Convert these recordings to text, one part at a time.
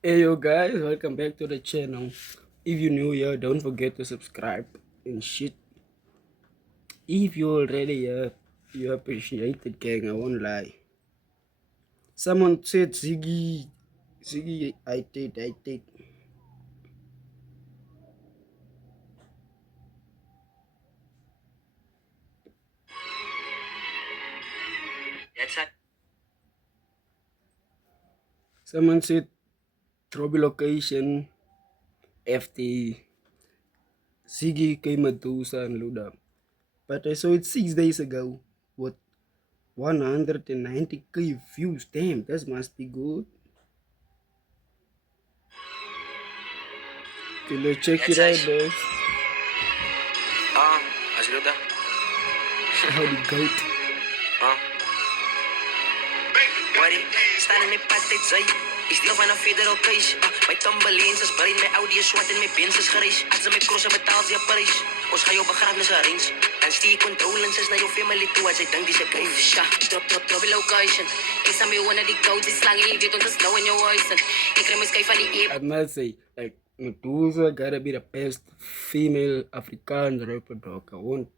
Hey yo guys, welcome back to the channel. If you're new here, don't forget to subscribe and shit. If you already here, you appreciate it, gang. I won't lie. Someone said Ziggy, I did. Someone said Trobi location, FT, Ziggy came at Tusa and Luda. But I saw it 6 days ago. What 190k views? Damn, that must be good. Okay, let's check it out, boys. As Luda. Howdy, goat. Worry, staan in mijn pad, dit zij. Is deel van een federal case. Mijn tambaleens is brein, mijn Audi is zwart en mijn Benz is gereis. Als ze mijn crossen betaalt, ze prijs. Ons ga jou begrafenis arrange. En stier condolences naar jouw family toe als je denkt die ze geef. Ja, drop je location. Ik sta mee one of die codes, die slangen, je weet ons is nou in jouw huis. Ik krijg mijn schijf van die I must say, like, Medusa gotta be the best female Afrikaans rapper, dog. I won't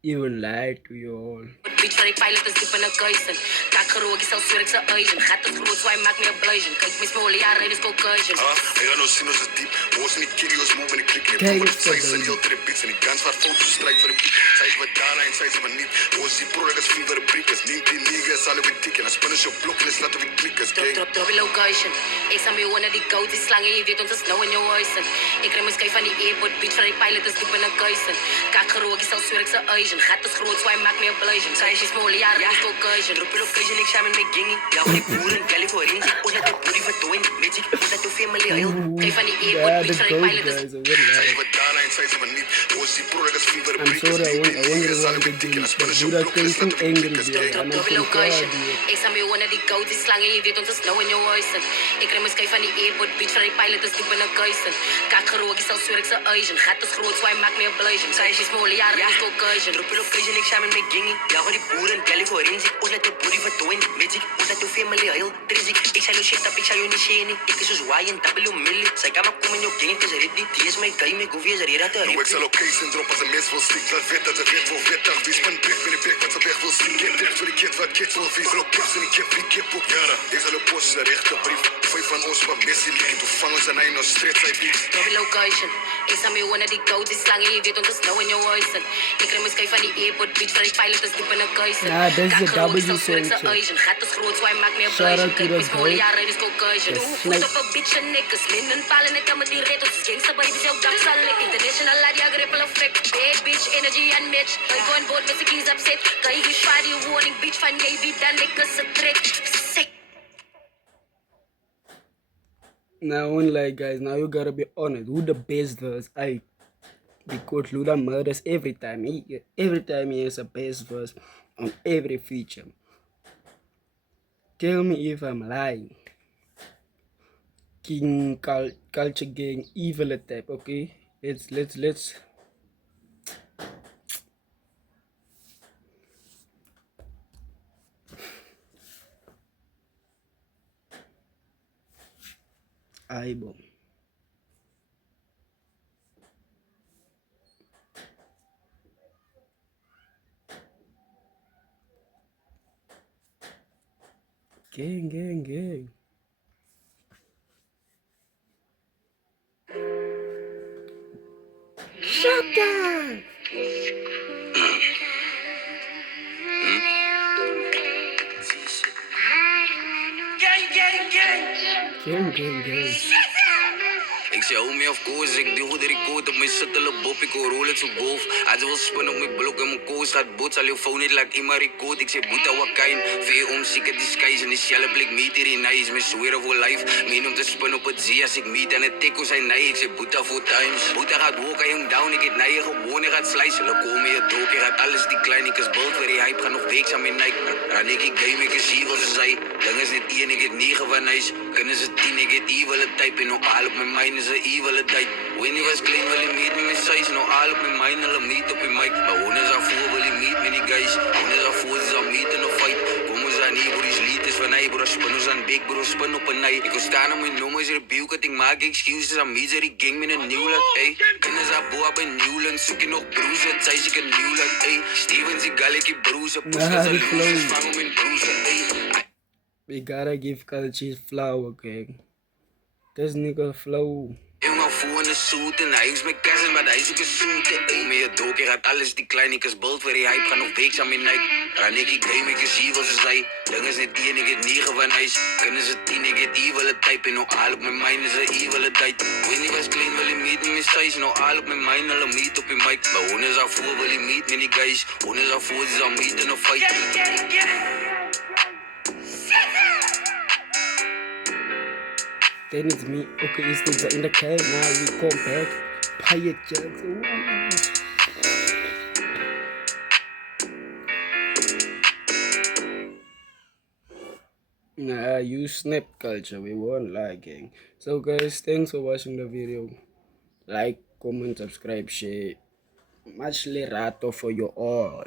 even lie to you all. Bitch van die pilot is diep in een kuisen. Kak gerook, is al zwerk zijn Asian. Gaat het groot, zo hij maakt meer blazing. Kijk, mijn smolen jaren, is Caucasian. Ik ga nou zien als het diep. Hoors in die kitty, als move in de klik. In de boer, zij zijn heel te de beats. En die guns waar foto's strijk voor de beat. Zij is wat daarna en zij is wat niet. Hoors die pro, dat is veel voor de briekers. Neemt die niggas, alle weer dik. En als spinnen zo blok, en is laten we klikkers. Drop je location. Ik sta mee one of die codes, die slangen, je weet ons is nou in jouw huisen. Ik krijg mijn schijf van die airport. Bitch van die pilot is diep in een kuisen. Kak gerook, is al zwerk zijn Asian. Gaat het groot, zo hij maakt meer blazing. Zij is die smolen jaren, is Caucasian. Drop je location, ik samen met Gingy. Ja, van die boeren, Gally voor Rinzi. Ons laat de boerie vertooien. Magic, ons laat de family heel. Kijk van die airport, Yeah, the bitch van die goat, pilot is... guys. I wouldn't Zij is lie. wat daarna en zij is wat niet. Hoors die pro, dat is veel voor de I'm briekers. sorry, I Neemt die won't niggas, alle want to weer do dik. En this, als but spinnen zo Buddha blok, en came is too laten we angry klikkers. there. I'm not Drop je gonna location. cry, dude. Ik sta mee one of die codes, die slangen, je weet ons is nou in jouw huisen. Ik krijg mijn schijf van die airport, bitch van die pilot is diep in een kuisen. Kak gerook, is al zwerk zijn Asian. Gaat het groot, zo hij maakt meer blazing. Zij is die smolen jaren, is Caucasian. Drop je location, ik samen met Gingy. Ja, van die boeren, Gally voor Rinzi. Ons laat de boerie vertooien. Magic, ons laat de family heel. Trizik, ik zal je shit up, ik zal je niet zien. Ik is dus Y en W milli. Zij kan maar komen in jouw gang, het is ready. Die is mijn guy, mijn goofy is ready dat te Nou, ik zal location drop als een mens wil zien. Laat weten dat ze wet wil weten. Wie spin big met die bek wat ze weg wil zien. Kip tips voor die kid wat kids wil zien. Ook kips en die kip op jaren. Ik zal een post, een rechte brief. Vijf van ons wat missie ligt. Toen vangen ze naar een street, zij niet. Drop je location. Ik sta mee one of die codes, die slangen, je weet ons is nou in jouw huisen. Ik krijg mijn schijf van die airport, bitch van die pilot is diep in een kuisen. Nah, this is Kak a gerook, is al W zwerk zijn sanction. Asian. Gaat het groot, zo hij maakt meer Shout out blazing. to Kijk, the mijn smolen goat. jaren, is Caucasian. The Doe snake. voet op een bitch en nikkers. Linden palen net aan met die red. Ons is gangsta, baby, is jouw dag zal ik. International, laat die agripple effect. Bad bitch, energy and match. Ik go on board met de keys upset. Kan je zwaar die warning, bitch van jij, wie dan ik is een trek. Sick. Now, I won't lie, guys. Now you gotta be honest. Who the best verse? Because Luda murders every time. Every time he has a best verse on every feature. Tell me if I'm lying. King Culture Gang, evil attack. Okay, let's. Aibo. Gang. Shotgun! Gang. Ik zei hou mee of koos, ik die goede record op mijn shuttle bop, ik hoor rollen zo golf. Als je wil spinnen op mijn blok en mijn koos gaat boot, zal je phone niet like iemand record. Ik zei boeta wakain, veel omzieken disguise en die shelle blik meet hier in nice. Me zweren voor life, meen om te spinnen op het zee als ik meet en het tikko zijn nee. Ik zei boeta voor times, boeta gaat walk, hij hang down, ik het nee gewoon, hij gaat slicen. Look om je dook, hij gaat alles die klein, ik is bold, waar die hype gaat nog weeks aan mijn Nike. En ik game, ik is evil, ze zei, ding is niet 1, ik het 9 van nice. Kunnen ze 10, ik het evil type, en nog al op mijn mind is een evil type. When you was clean, wil je meet met mijn size, nog al op mijn mind, hulle meet op je mic. Maar hoe is dat voor, wil je meet met die guys? Hoe is dat voor, is dat meet in een fight? Kom eens aan hier, voor die lied is van hij lei, bro, spin ons aan big, bro, spin op 'n night. Ek wil staan op my nummers, review, kat ek maak excuses aan media, die gang met 'n new look, ey. Kinders aan boa by Newland, soek jy nog broers, het sy seker new look, ey. Stevens, die galletjie broers, op poesters die en flow. losers, vang om in broers, ey. We gotta give culture flower, gang. This nigga flow. Ek gaan voel in 'n suit en hy is my cousin, maar hy soek 'n suit, ey. Met 'n dokie gaat alles die klein, ek is bult vir die hype, gaan nog weeks aan my night. Ranetjie game, ek is evil soos hy. Ding is net 1, ek het 9 van huis. Kinders het 10, ek het evil type. En nou al op my mind is 'n evil date. When he was clean, wil hy meet met my size. Nou al op my mind, hulle meet op die mic. Maar honde is al voor, wil hy meet met die guys. Honde is al voor, die sal meet in 'n fight. Then it's me. Okay, it's things in the can. Now we come back. Pay it, just. Nah, you snap culture. We won't lie, gang. So, guys, thanks for watching the video. Like, comment, subscribe, share. Much lerato for you all.